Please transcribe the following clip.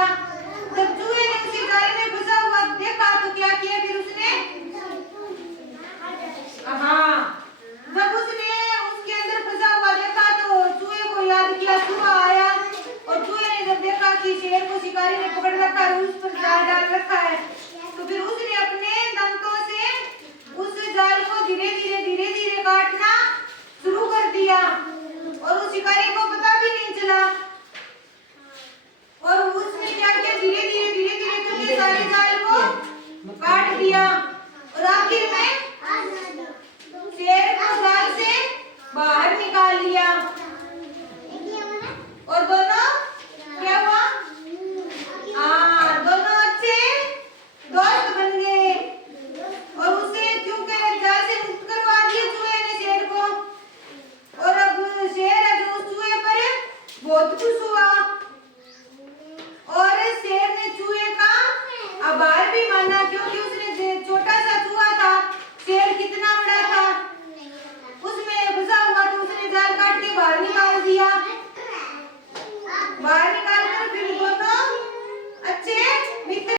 दिया। जब चूहे ने उसे जाल में फंसा हुआ देखा तो क्या किया फिर उसने, हाँ, जब उसने उसके अंदर फंसा हुआ देखा तो चूहे को याद किया, चूहा आया और चूहे ने जब देखा कि शेर को शिकारी ने पकड़ रखा है, उस पर जाल डाल रखा है, तो फिर उसने अपने दांतों से उस जाल को धीरे धीरे काटना शुरू कर दिया और उस शिकारी को पता भी नहीं चला।